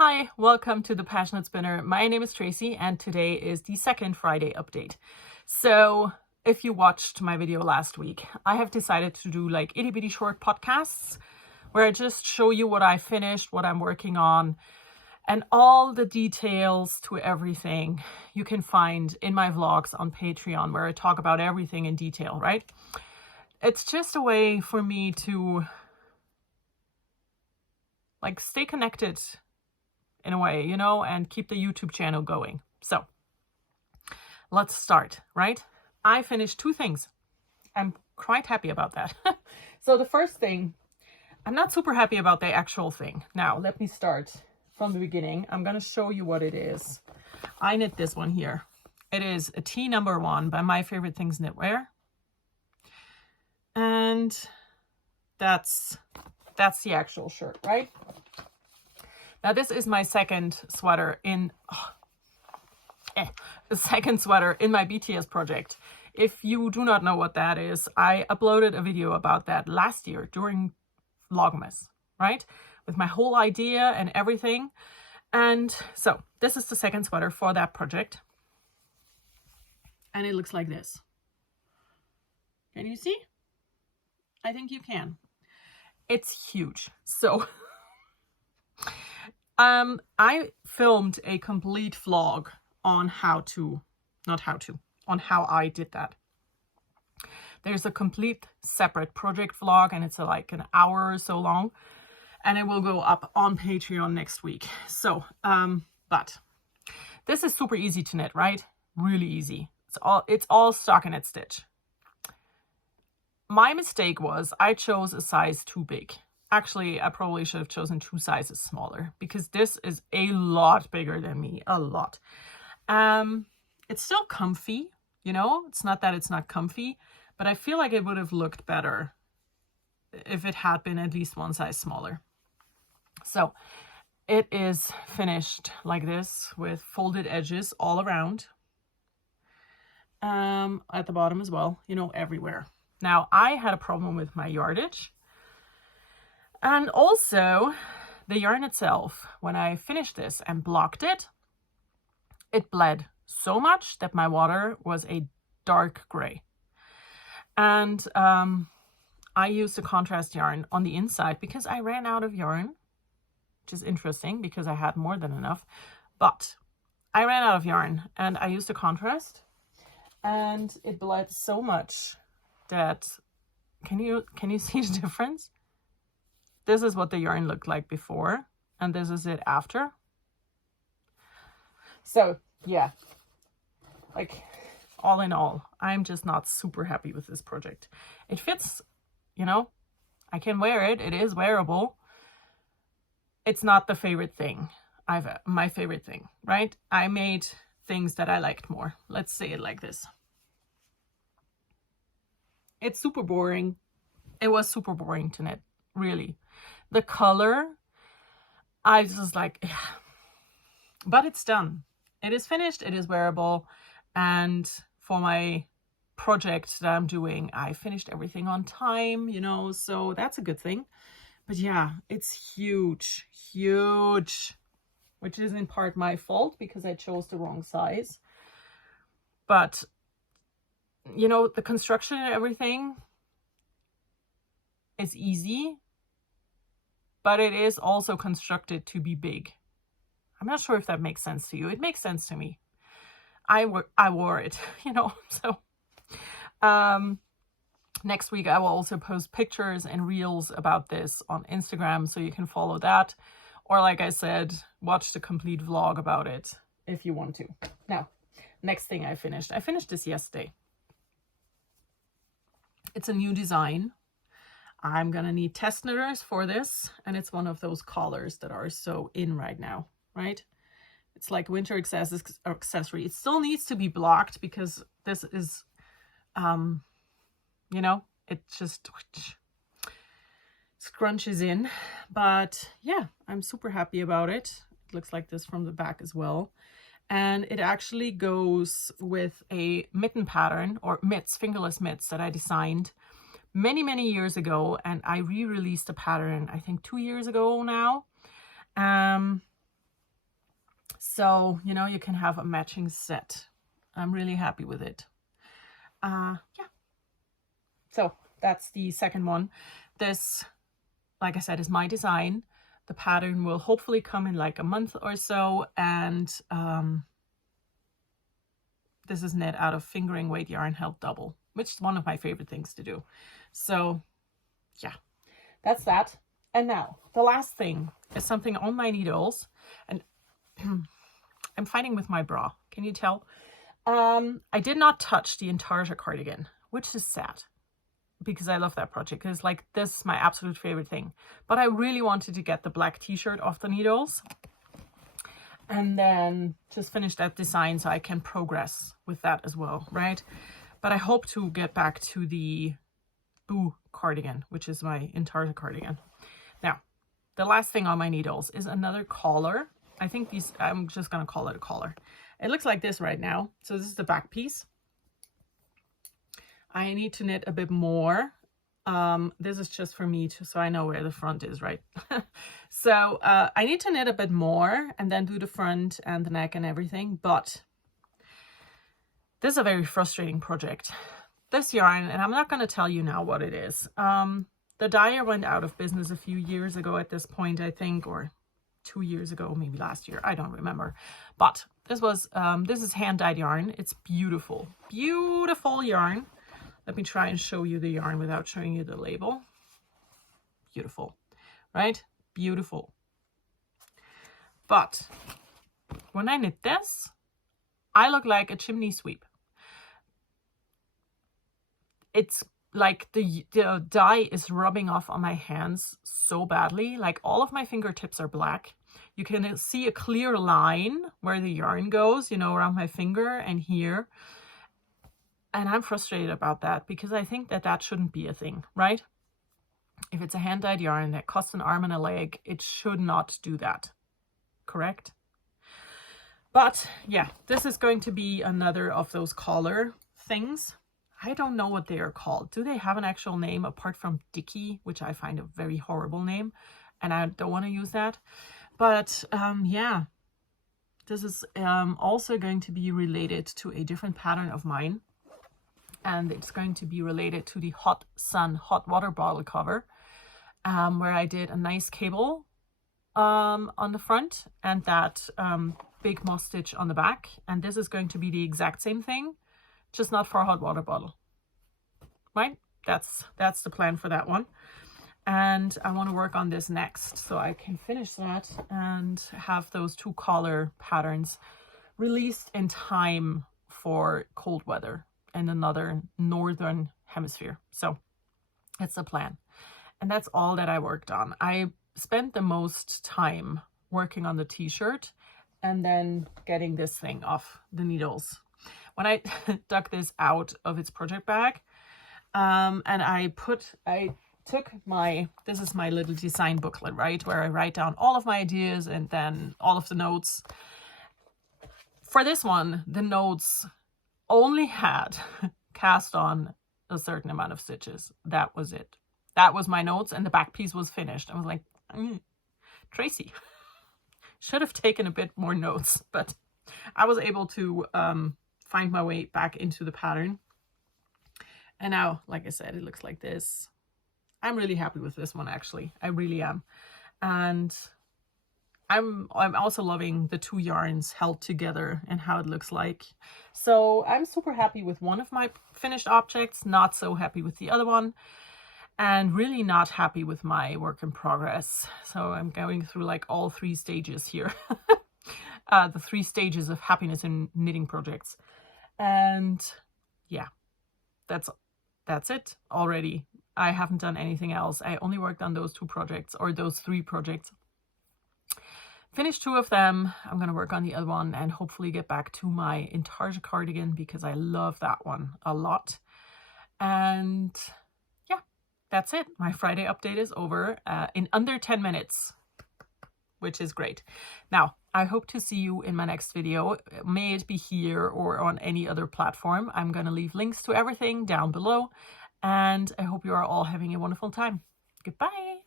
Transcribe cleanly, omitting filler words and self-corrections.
Hi, welcome to the PassionKnit Spinner. My name is Tracy and today is the second Friday update. So if you watched my video last week, I have decided to do like itty bitty short podcasts where I just show you what I finished, what I'm working on, and all the details to everything you can find in my vlogs on Patreon where I talk about everything in detail, right? It's just a way for me to like stay connected in a way, and keep the YouTube channel going. So let's start, right? I finished two things. I'm quite happy about that. So the first thing, I'm not super happy about the actual thing. Now, let me start from the beginning. I'm going to show you what it is. I knit this one here. It is a T number 1 by My Favorite Things Knitwear. And that's the actual shirt, right? Now this is my second sweater in the second sweater in my BTS project. If you do not know what that is, I uploaded a video about that last year during Vlogmas, right? With my whole idea and everything. And so this is the second sweater for that project. And it looks like this. Can you see? I think you can. It's huge. So I filmed a complete vlog on how I did that. There's a complete separate project vlog and it's like an hour or so long and it will go up on Patreon next week. So, but this is super easy to knit, right? Really easy. It's all stockinette stitch. My mistake was I chose a size too big. Actually, I probably should have chosen 2 sizes smaller because this is a lot bigger than me, a lot. It's still comfy, it's not that it's not comfy, but I feel like it would have looked better if it had been at least 1 size smaller. So it is finished like this with folded edges all around, at the bottom as well, everywhere. Now I had a problem with my yardage. And also the yarn itself, when I finished this and blocked it, it bled so much that my water was a dark gray. And I used a contrast yarn on the inside because I ran out of yarn, which is interesting because I had more than enough. But I ran out of yarn and I used a contrast and it bled so much that, can you see the difference? This is what the yarn looked like before, and this is it after. So yeah, like all in all, I'm just not super happy with this project. It fits, I can wear it. It is wearable. It's not the favorite thing. My favorite thing, right? I made things that I liked more. Let's say it like this. It's super boring. It was super boring to knit, really. The color, I was just like, yeah. But it's done. It is finished. It is wearable. And for my project that I'm doing, I finished everything on time, so that's a good thing. But yeah, it's huge, which is in part my fault because I chose the wrong size. But, the construction and everything is easy. But it is also constructed to be big. I'm not sure if that makes sense to you. It makes sense to me. I wore it, So next week I will also post pictures and reels about this on Instagram, so you can follow that. Or like I said, watch the complete vlog about it if you want to. Now, next thing I finished this yesterday. It's a new design. I'm gonna need test knitters for this, and it's one of those collars that are so in right now, right? It's like winter accessory. It still needs to be blocked because this is, it just scrunches in. But yeah, I'm super happy about it. It looks like this from the back as well. And it actually goes with a mitten pattern, or mitts, fingerless mitts that I designed many years ago, and I re-released a pattern I think 2 years ago now. So, you know, you can have a matching set. I'm really happy with it. Yeah. So that's the second one. This, like I said, is my design. The pattern will hopefully come in like a month or so. And this is knit out of fingering weight yarn held double, which is one of my favorite things to do. So yeah, that's that. And now the last thing is something on my needles, and I'm fighting with my bra. Can you tell? I did not touch the Intarsia cardigan, which is sad because I love that project. Because like this is my absolute favorite thing. But I really wanted to get the black t-shirt off the needles and then just finish that design so I can progress with that as well, right? But I hope to get back to the Boo cardigan, which is my Intarsia cardigan. Now, the last thing on my needles is another collar. I think these, I'm just going to call it a collar. It looks like this right now. So this is the back piece. I need to knit a bit more. This is just for me to, so I know where the front is, right? So I need to knit a bit more and then do the front and the neck and everything. But this is a very frustrating project. This yarn, and I'm not going to tell you now what it is. The dyer went out of business a few years ago at this point, I think, or 2 years ago, maybe last year. I don't remember. But this was, this is hand-dyed yarn. It's beautiful, beautiful yarn. Let me try and show you the yarn without showing you the label. Beautiful, right? Beautiful. But when I knit this, I look like a chimney sweep. It's like the dye is rubbing off on my hands so badly. Like all of my fingertips are black. You can see a clear line where the yarn goes, you know, around my finger and here. And I'm frustrated about that because I think that that shouldn't be a thing, right? If it's a hand-dyed yarn that costs an arm and a leg, it should not do that, correct? But yeah, this is going to be another of those collar things. I don't know what they are called. Do they have an actual name apart from Dicky, which I find a very horrible name, and I don't want to use that. But yeah, this is also going to be related to a different pattern of mine. And it's going to be related to the Hot Sun hot water bottle cover, where I did a nice cable on the front and that big moss stitch on the back. And this is going to be the exact same thing, just not for a hot water bottle, right? That's the plan for that one. And I want to work on this next so I can finish that and have those two collar patterns released in time for cold weather in another northern hemisphere. So that's the plan. And that's all that I worked on. I spent the most time working on the t-shirt and then getting this thing off the needles. When I dug this out of its project bag, and I took my, this is my little design booklet, right? Where I write down all of my ideas and then all of the notes. For this one, the notes only had cast on a certain amount of stitches. That was it. That was my notes, and the back piece was finished. I was like, Tracy, should have taken a bit more notes, but I was able to find my way back into the pattern. And now, like I said, it looks like this. I'm really happy with this one, actually. I really am. And I'm also loving the two yarns held together and how it looks like. So I'm super happy with one of my finished objects, not so happy with the other one, and really not happy with my work in progress. So I'm going through like all 3 stages here. The 3 stages of happiness in knitting projects. And yeah, that's it already. I haven't done anything else. I only worked on those 2 projects, or those 3 projects. Finished 2 of them. I'm going to work on the other one and hopefully get back to my Intarsia cardigan because I love that one a lot. And yeah, that's it. My Friday update is over in under 10 minutes, which is great. Now, I hope to see you in my next video. May it be here or on any other platform. I'm going to leave links to everything down below. And I hope you are all having a wonderful time. Goodbye.